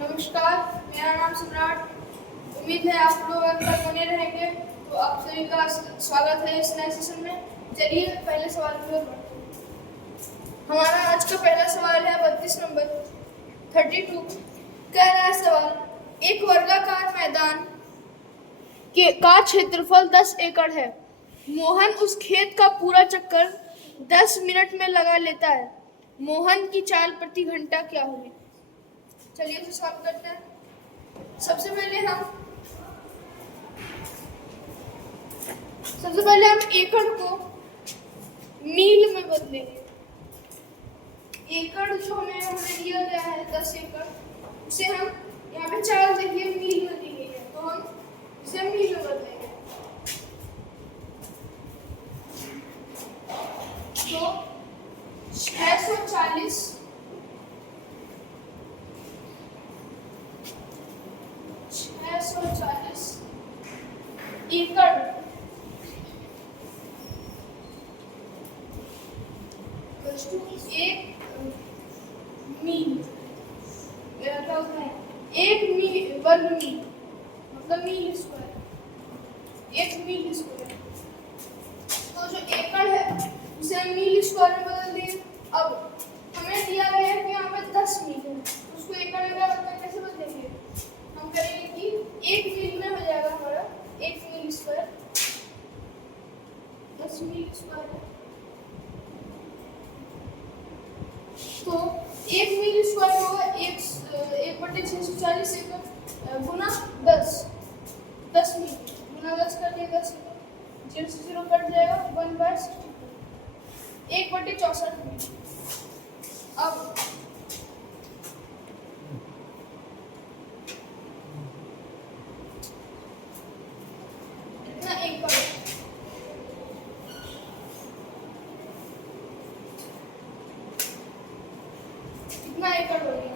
नमस्कार, मेरा नाम सम्राट। उम्मीद है आप लोग अगर बने रहेंगे तो आप सभी का स्वागत है इस नए सेशन में। चलिए पहले सवाल की ओर बढ़ते हैं। हमारा आज का पहला सवाल है 32 नंबर 32। कह रहा है सवाल, एक वर्गाकार मैदान का क्षेत्रफल 10 एकड़ है। मोहन उस खेत का पूरा चक्कर 10 मिनट में लगा लेता है। मोहन की चाल प्रति घंटा क्या होगी? चलिए तो सॉल्व करते हैं। सबसे पहले हम एकड़ को मील में बदलेंगे। एकड़ जो हमें दिया गया है 10 एकड़, उसे हम यहाँ पे चाल देखिए मील में दी गई है, तो हम इसे मील में बदलेंगे। तो 640 एकड़ एक मील, क्या होता है एक मील वर्ग मील, मतलब मील स्क्वायर, एक मील स्क्वायर। तो जो एकड़ है उसे हम मील स्क्वायर में बदल देंगे। अब हमें दिया गया है कि यहाँ पे 10 मील है, उसको एकड़ में कैसे बदलेंगे? हम करेंगे कि एक मील में हो जाएगा हमारा एक मील स्क्वायर 10 मील स्क्वायर है। तो एक मील स्क्वायर होगा 1/640 गुना 10 मील गुना 10 कर दिया 10, 0 से 0 कट जाएगा 1/64 1/64 मील। अब कितना एकड़, कितना एकड़ हो गया?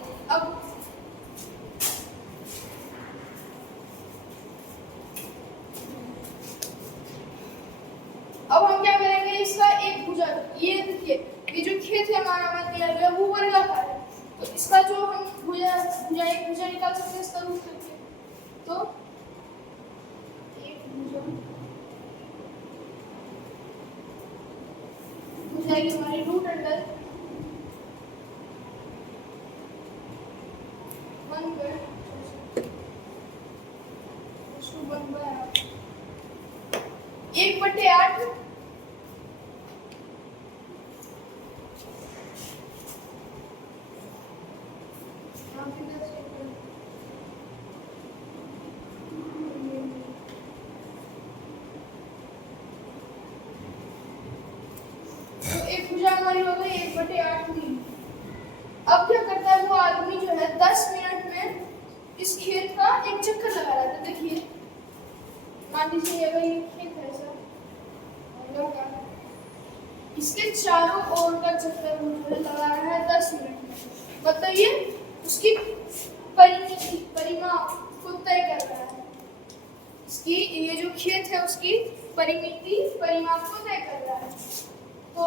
अब हम क्या करेंगे, इसका एक भुजा, ये देखिए ये जो खेत है हमारा में दिया गया वो वर्गाकार है, तो इसका जो हम एक भुजा निकाल सकते हैं इसका रूट करके। तो एक भुजा की हमारी रूट अंडर 1/8 एक भुजा हमारी हो गई 1/8 मील। अब क्या करता है वो आदमी जो है 10 मिनट में इस खेत का एक चक्कर लगा रहा था। देखिए मान लीजिए अगर ये खेत है सर, इसके चारों ओर का चक्कर मुझे लगा रहा है 10 मिनट में। बताइए उसकी परिमाप को तय कर रहा है, इसकी ये जो खेत है उसकी परिमाप को तय कर रहा है। तो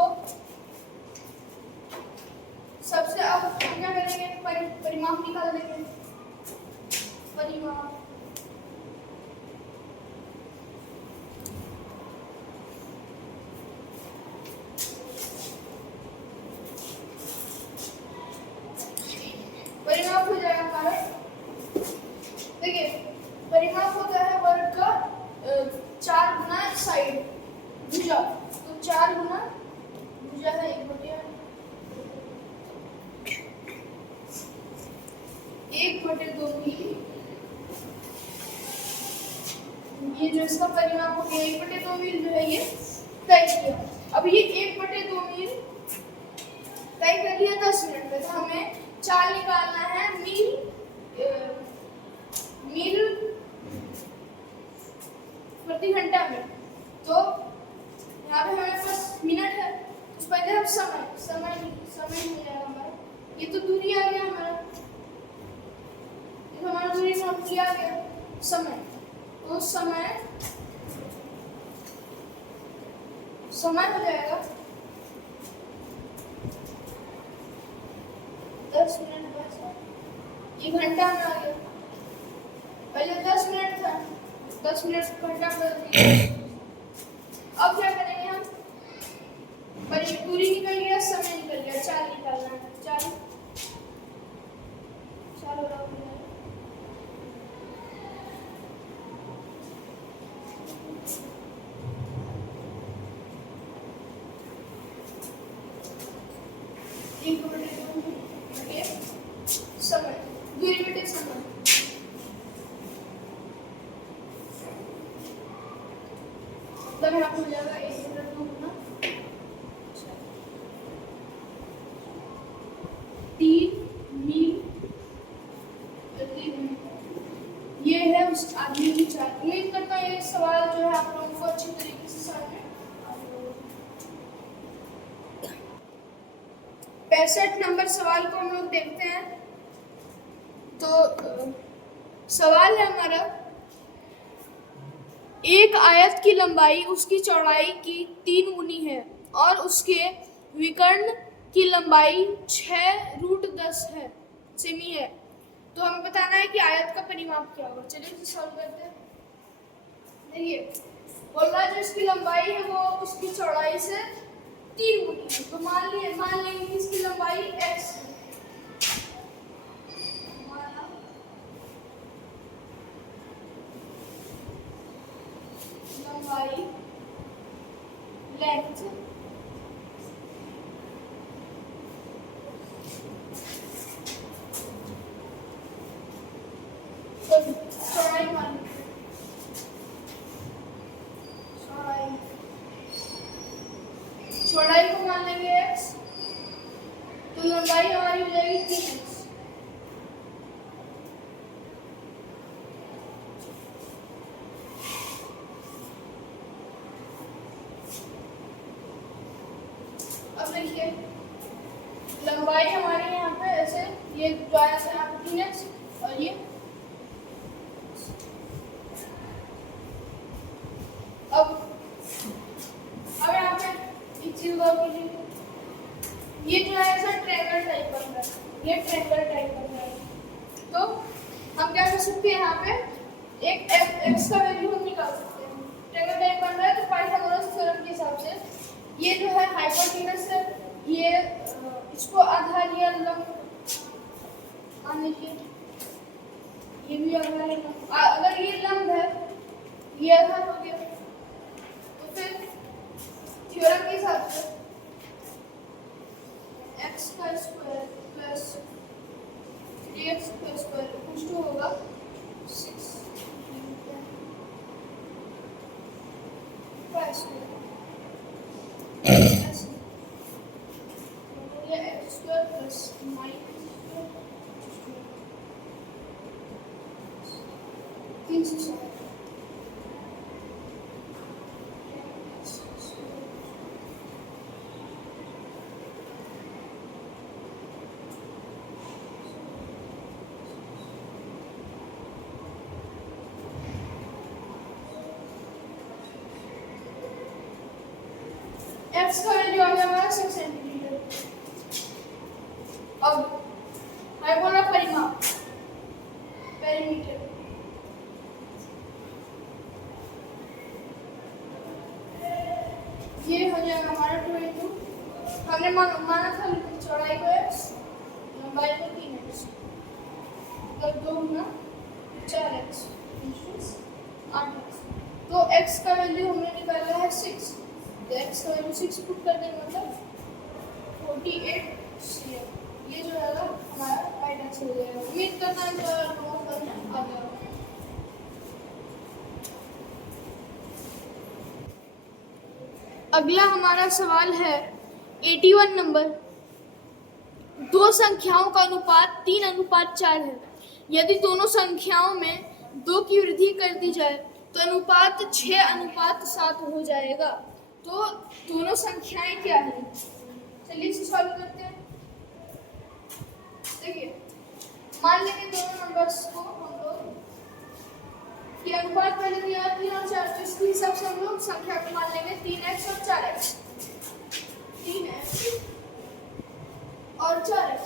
सबसे अब हम क्या करेंगे, परिमाप निकाल देंगे। परिमाप हो जाएगा हमारा, देखिए परिमाप होता है वर्ग का 4 गुना साइड भुजा, तो 4 गुना भुजा है 1/2 मील। ये जो इसका परिमाप हो गया 1/2 मील जो है ये तय किया। अब ये 1/2 मील तय कर लिया 10 मिनट में, तो हमें चाल निकालना है मील प्रति घंटा में। तो यहाँ पे हमारे पास मिनट है, तो पहले हम समय हो जाएगा हमारा। ये तो दूरी आ गया हमारा, ये हमारा दूरी नाप किया गया समय, तो समय हो जाएगा 10 मिनट ये घंटा में आ गया, पहले 10 मिनट था, 10 मिनट घंटा बदल दिया। अब क्या करेंगे हम, पूरी निकल गया, समय निकल गया, 4 निकालना है, 4 समय, डेरिवेटिव समय, तब यहाँ हो जाएगा 1/2 गुना 3 मील प्रति मिनट। ये है उस आदमी की चाल। उम्मीद करता हूँ ये सवाल जो है आप लोगों को अच्छी तरीके से समझ में। 65 नंबर सवाल को हम लोग देखते हैं। तो सवाल है हमारा, एक आयत की लंबाई उसकी चौड़ाई की 3 गुनी है और उसके विकर्ण की लंबाई 6√10 है सेमी है, तो हमें बताना है कि आयत का परिमाप क्या होगा। चलिए इसे सॉल्व करते हैं। देखिए बोल रहा है जो इसकी लंबाई है वो उसकी चौड़ाई से 3 गुनी है, तो मान लेंगे कि इसकी लंबाई x है। लंबाई लेंथ चौड़ाई मान चौड़ाई को मान लेंगे x, तो लंबाई हमारी हो जाएगी 3x। अब देखिए लंबाई हमारे यहाँ पे ऐसे, ये जो आया था यहाँ पे 3x और ये अब यहाँ पे एक चीज गौर कीजिए, ये जो है ऐसा ट्रायंगल टाइप बन रहा है, ये ट्रायंगल टाइप बन रहा है, तो हम क्या कर सकते हैं यहाँ पे एक x का वैल्यू हम निकाल सकते हैं। ट्रायंगल टाइप बन रहा है तो पाइथागोरस थ्योरम के हिसाब से ये जो है हाइपोटेनस है, ये इसको आधार या लंब आने के, ये भी आधार है, अगर ये लंब है ये आधार हो गया, तो फिर थ्योरम के हिसाब से x का स्क्वायर प्लस 3x का स्क्वायर कुछ तो होगा 6 का स्क्वायर x का वैल्यू आ गया हमारा 6 सेंटीमीटर। अब हाइपोला परिमाप पेरीमीटर, ये हो जाएगा हमारा 22। हमने माना था चौड़ाई को x, लंबाई को 3x, मतलब 2 गुना 4x 8x, तो x का वैल्यू हमने निकाला है 6, तो x का वैल्यू 6 पुट कर देंगे, मतलब 48 cm। ये जो है हमारा राइट आंसर हो जाएगा। उम्मीद करता है कि आप लोगों को समझ आ गया। अगला हमारा सवाल है 81 नंबर, दो संख्याओं का अनुपात 3:4 है। यदि दोनों संख्याओं में 2 की वृद्धि कर दी जाए तो अनुपात 6:7 हो जाएगा। तो दोनों संख्याएं क्या हैं? चलिए इसे सॉल्व करते हैं। देखिए मान लेंगे दोनों नंबर्स को हम लोग कि अनुपात पहले दिया है 3 और 4, तो इसके हिसाब से हम लोग संख्या को मान लेंगे 3x और 4x, 3x और 4x,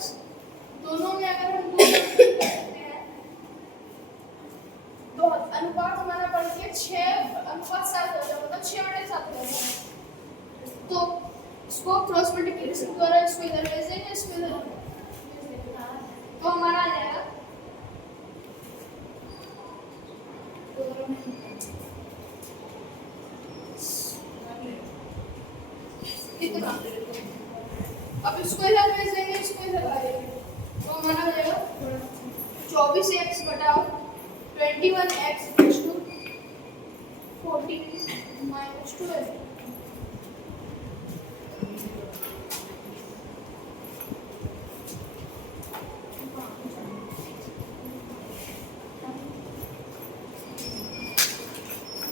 दोनों में अगर हम 2 करते इसको क्रॉस मल्टीप्लिकेशन द्वारा इसको इधर भेज देंगे, इसको इधर भेज देंगे, तो हमारा आ जाएगा कितना। अब इसको इधर भेज देंगे, इसको इधर आ जाएगा, तो हमारा हो जाएगा 24x बटा 21x = 14 - 12।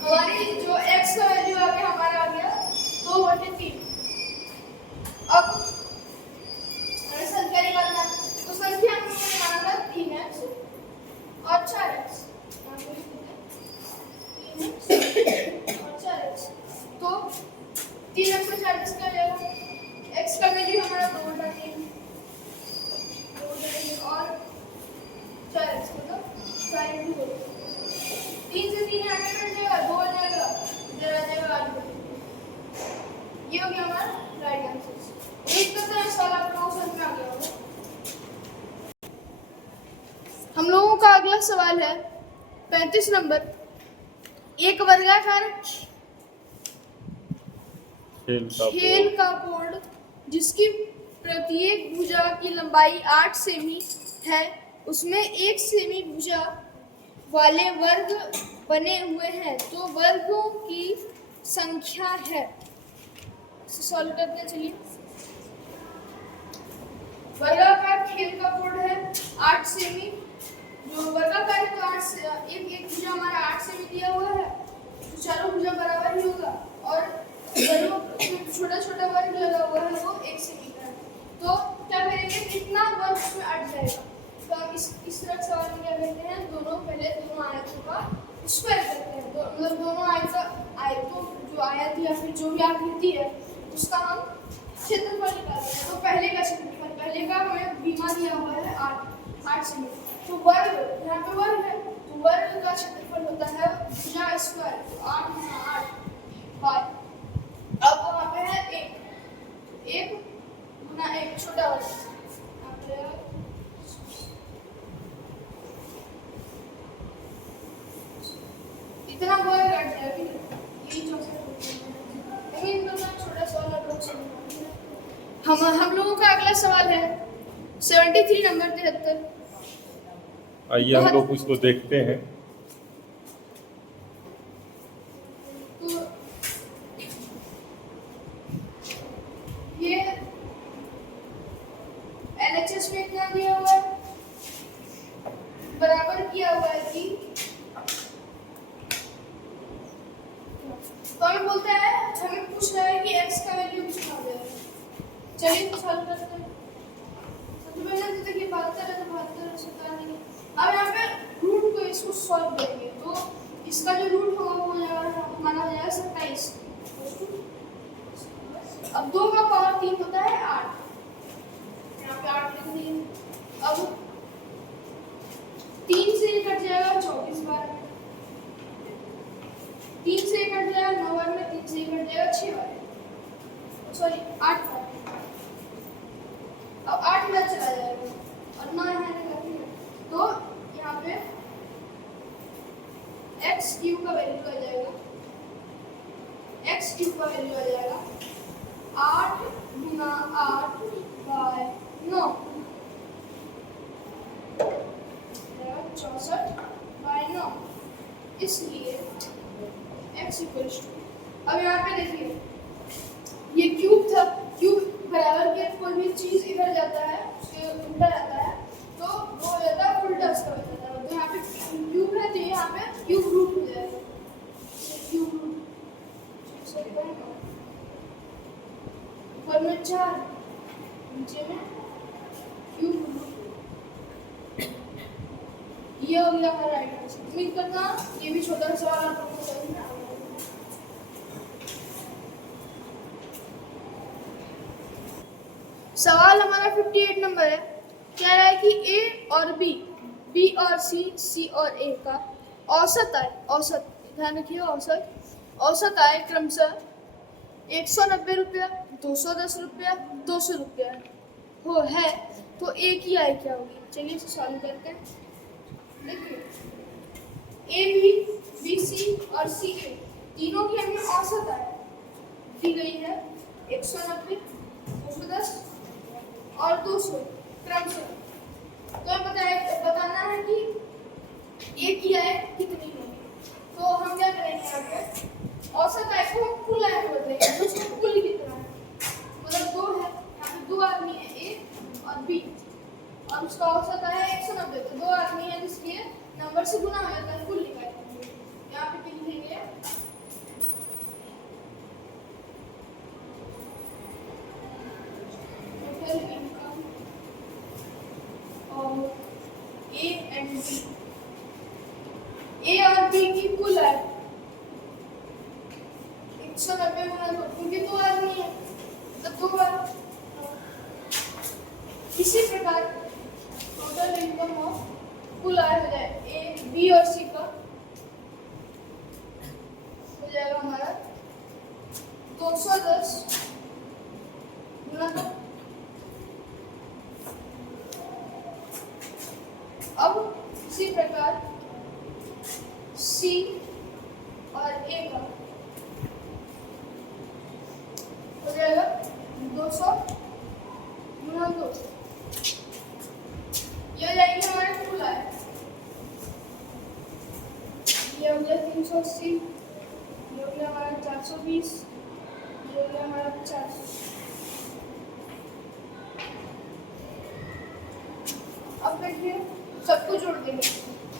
हमारी जो x का वैल्यू आ गया, हमारा आ गया 2/3। अब हमें संख्या निकालना है, तो संख्या हम लोगों ने माना था 3x और 4x। 3x और 4x, तो 3x और 4x का जाएगा, x का वैल्यू हमारा 2/3 और 4x मतलब 4 × 3 से 3 आगे बढ़ जाएगा, 2 आ जाएगा, इधर आ जाएगा 8। ये हो गया हमारा राइट आंसर। एक करते हैं सवाल, आप लोगों को समझ में आ गया होगा। हम लोगों का अगला सवाल है 35 नंबर। एक वर्गाकार खेल का बोर्ड जिसकी प्रत्येक भुजा की लंबाई 8 सेमी है, उसमें 1 सेमी भुजा वाले वर्ग बने हुए हैं, तो वर्गों की संख्या है। सॉल्व करते हैं, चलिए। वर्गाकार खेल का बोर्ड है 8 सेमी, जो वर्गाकार तो 8 से एक भुजा हमारा 8 सेमी दिया हुआ है, तो चारों भुजा बराबर ही होगा, और छोटा छोटा वर्ग लगा हुआ है वो 1 सेमी का है। तो क्या करेंगे, कितना वर्ग उसमें अट जाएगा। तो हम इस तरह सवाल में क्या करते हैं, पहले दोनों आयतों का स्क्वायर करते हैं, तो मतलब दोनों आयतों जो आयत या फिर जो भी आकृति है उसका हम क्षेत्रफल निकालते हैं। तो पहले का क्षेत्रफल, पहले का हमें बीमा दिया हुआ है 8 सेमी, तो वर्ग यहाँ पे वर्ग है, तो वर्ग का क्षेत्रफल होता है भुजा स्क्वायर, तो 8 × 8 बाय। अब वहाँ पे है 1 × 1 छोटा वर्ग, इतना वर्ग कट जाएगा, ये 64। लेकिन तो छोटा सवाल आप लोग समझ। हम लोगों का अगला सवाल है 73 नंबर 73। आइए हम लोग उसको देखते हैं। तो ये LHS में इतना दिया हुआ है, बराबर किया हुआ है कि तो हमें बोलता है, हमें पूछ रहा है कि x का वैल्यू कितना हो जाएगा। चलिए तो सॉल्व करते हैं। सबसे पहले तो देखिए 72 है, तो 72 से उतार देंगे। अब यहाँ पे रूट को इसको सॉल्व करेंगे, तो इसका जो रूट होगा वो माना जाएगा 27। अब 2 का पावर 3 होता है 8, यहाँ पे 8 लिख दिए। अब 3 से ये कट जाएगा 24 बार में, 3 से कट जाएगा 9 बार में, 3 से कट जाएगा 6 बार, सॉरी 8 बार। अब 8 इधर चला जाएगा और 9 यहाँ रहेगा, तो यहाँ पे x³ का वैल्यू आ जाएगा, x³ का वैल्यू आ जाएगा 8 × 8 बाय 9, 64 बाय 9। इसलिए x = अब यहाँ पे देखिए ये क्यूब था, क्यूब बराबर के कोई भी चीज इधर जाता है उसके उल्टा जाता है, तो वो हो जाता है उल्टा उसका बन जाता है। तो यहाँ पे क्यूब है, तो यहाँ पे क्यूब रूट हो जाएगा, क्यूब रूट ऊपर में 4 नीचे में क्यूब रूट। ये हो गया हमारा राइट आंसर। उम्मीद करता हूँ ये भी छोटा सवाल आप लोगों को समझ में आ गया। सवाल हमारा 58 नंबर है। कह रहा है कि A और B, B और C और A का औसत आय, औसत ध्यान रखिए, औसत आय क्रमशः 190 रुपया, 210 रुपया 200 रुपया हो है, तो ए की आय क्या होगी? चलिए इसे सॉल्व करते हैं। देखिए ए बी सी और सी के तीनों की हमें औसत आय दी गई है 190, 210 और 200 क्रमशः। तो बताना है कि ए की आय कितनी होगी। तो हम क्या करेंगे, यहाँ पे औसत आय को हम कुल आय में बदलेंगे। तो उसका कुल कितना है, मतलब 2 है, यहाँ पे 2 आदमी है ए और बी और उसका औसत आय है 190। तो 2 आदमी है इसलिए नंबर से गुना हो जाता है, कुल निकालेंगे। यहाँ पे क्या लिखेंगे, टोटल इनकम और ए एंड बी, ए और बी की कुल आय 190 गुना 2, क्योंकि 2 आदमी है तो 2 बार। इसी प्रकार टोटल इनकम ऑफ कुल आय हो जाए ए बी और सी का हो जाएगा हमारा 210 गुना 2। अब इसी प्रकार सी और ए का हो जाएगा 200 गुना 2। ये हो जाएगी हमारे कुल आय। ये हो गया 380, ये हो गया हमारा 420, ये हो गया हमारा 50। अब देखिए सबको जोड़ देंगे,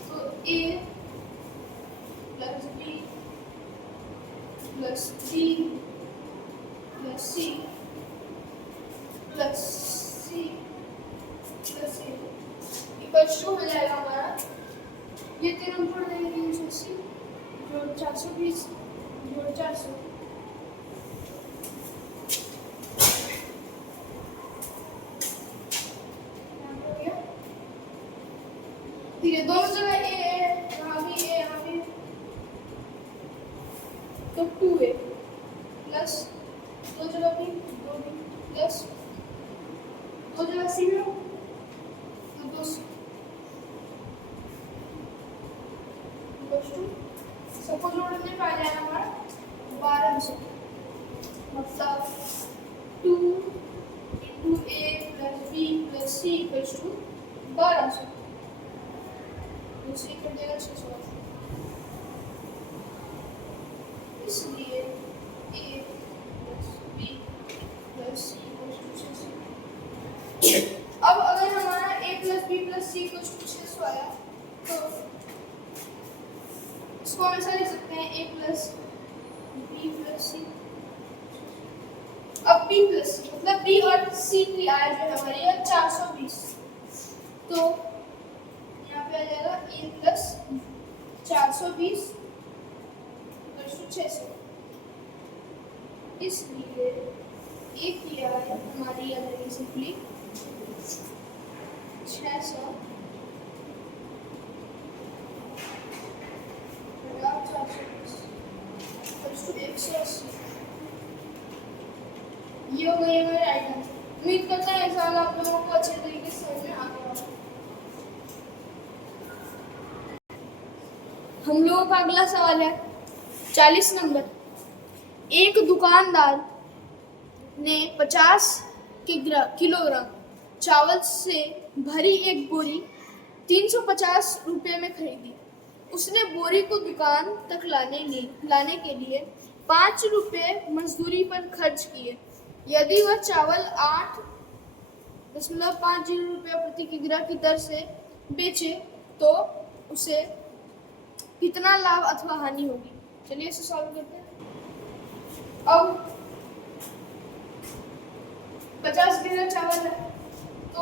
तो A plus B plus C plus C plus C plus A equals to हो जाएगा हमारा, ये तीनों जोड़ देंगे 380 जोड़ 420 जोड़ 400, ठीक है। दोनों जगह ए है, यहाँ भी ए, यहाँ भी, तो 2a प्लस 2 जगह b 2b प्लस 2 जगह c में तो 2c इक्वल्स टू सबको जोड़ने पे आ जाएगा हमारा 1200, मतलब 2 into a plus b plus c equals to 1200। दूसरी कर देगा 600, इसलिए a plus b plus c equals to 600। अब अगर हमारा a plus b plus c equals to 600 आया तो इसको हम ऐसा लिख सकते हैं a plus b plus c। अब b plus c मतलब b और c की आय जो है हमारी है 420, तो यहाँ पे आ जाएगा a प्लस 420 इक्वल्स टू 600। इसलिए a की आय हमारी आ जाएगी सिंपली 600 ये हो गई है मेरे राइट आंसर। उम्मीद करता है सवाल आप लोगों को अच्छे तरीके से समझ में आ गया होगा। हम लोगों का अगला सवाल है 40 नंबर। एक दुकानदार ने 50 किलोग्राम चावल से भरी एक बोरी 350 रुपये में खरीदी। उसने बोरी को दुकान तक लाने के लिए 5 रुपये मजदूरी पर खर्च किए। यदि वह चावल 8.50 रुपये प्रति किलोग्राम की दर से बेचे तो उसे कितना लाभ अथवा हानि होगी। चलिए इसे सॉल्व करते हैं। अब 50 किलो चावल है तो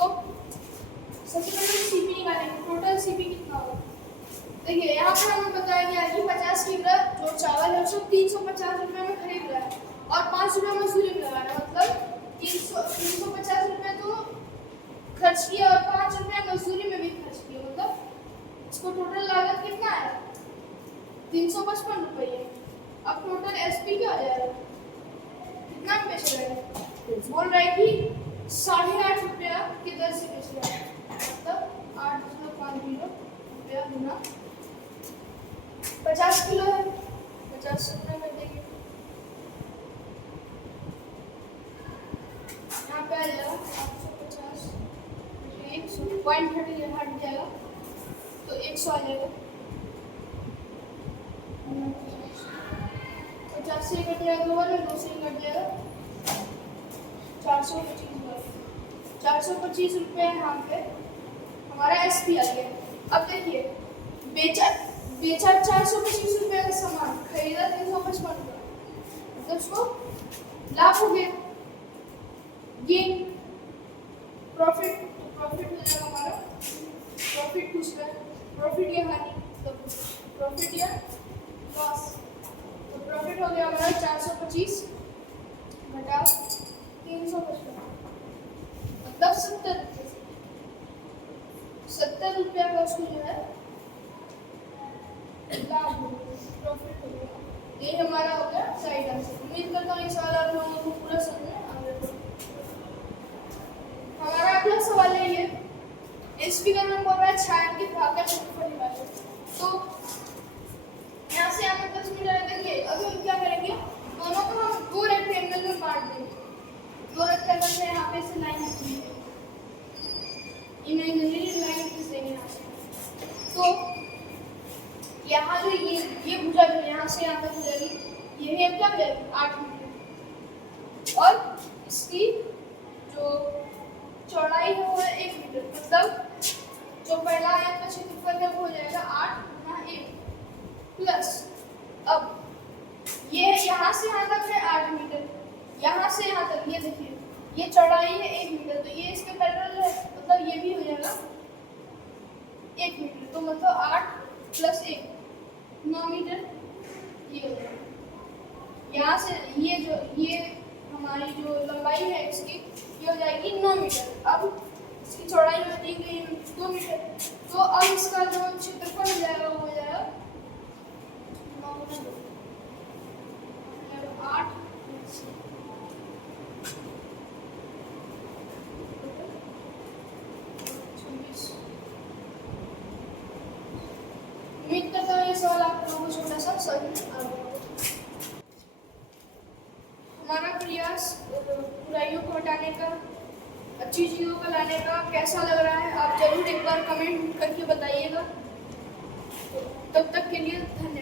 सबसे पहले सीपी निकालेंगे। टोटल सीपी कितना होगा? देखिए यहाँ पर हमें बताया गया कि 50 किलो जो चावल है उसको 350 रुपये में खरीद रहा है और 5 रुपये मजदूरी में लगाना, मतलब 350 रुपये तो खर्च किया और 5 रुपये मजदूरी में भी खर्च किया, मतलब इसको टोटल लागत कितना है 355 रुपये। अब टोटल एसपी क्या हो जाएगा, कितना में बेच रहा है बोल रहा है कि 8.5 रुपया की दर से बेच रहा है, मतलब 8.50 रुपया गुना 50 किलो है, 50 रुपये कर देंगे। यहाँ पे आ जाएगा 850, 100.30 हट जाएगा तो 100 आ जाएगा। 50 से कट जाएगा 2 और 2 से कट जाएगा 425 रुपये यहाँ पे हमारा SP आ गया। अब देखिए बेचा 425 रुपये का सामान, खरीदा 355 रुपये, मतलब उसको लाभ हो गया, गेन, प्रॉफिट हो जाएगा हमारा। प्रॉफिट पूछ रहा है, प्रॉफिट या हानि, तो प्रॉफिट या लॉस, तो प्रॉफिट हो गया हमारा 425 घटा 355, मतलब 70 रुपये। 70 रुपया का उसको जो है लाभ हो गया, प्रॉफिट हो गया। ये हमारा हो गया साइड आंसर। उम्मीद करता हूँ ये सवाल आप लोगों को पूरा समझ में आ गया। हमारा अगला सवाल है ये, इस फिगर में बोल रहा है छायांकित भाग का क्षेत्रफल निकालो। तो यहाँ से हमें 10 मीटर है। देखिए अभी हम क्या करेंगे, दोनों को हम 2 रेक्टेंगल में बांट देंगे। 2 रेक्टेंगल में यहाँ पे से लाइन खींचेंगे, इमेजिनरी लाइन खींच देंगे यहाँ से। तो यहाँ जो ये भुजा जो यहाँ से यहाँ तक हो जाएगी, ये भी क्या हो जाएगी 8 मीटर, और इसकी जो चौड़ाई है वो है 1 मीटर, मतलब जो पहला आयत का क्षेत्रफल है वो हो जाएगा 8 गुना 1 प्लस, अब ये यहाँ से यहाँ तक है 8 मीटर, यहाँ से यहाँ तक ये देखिए ये चौड़ाई है 1 मीटर, तो ये इसके पैरेलल है, मतलब ये भी हो जाएगा 1 मीटर, तो मतलब 8 प्लस 1 9 मीटर ये हो जाएगा। यहाँ से ये हमारी जो लंबाई है इसकी ये हो जाएगी 9 मीटर। अब इसकी चौड़ाई में दी गई 2 मीटर, तो अब इसका जो क्षेत्रफल हो जाएगा वो हो जाएगा 9 गुना 2, 8 26। उम्मीद करता हूँ ये सवाल आप लोगों को छोटा सा समझ में आ गया। हमारा प्रयास बुराइयों को हटाने का, अच्छी चीज़ों को लाने का कैसा लग रहा है आप जरूर एक बार कमेंट करके बताइएगा। तब तक के लिए धन्यवाद।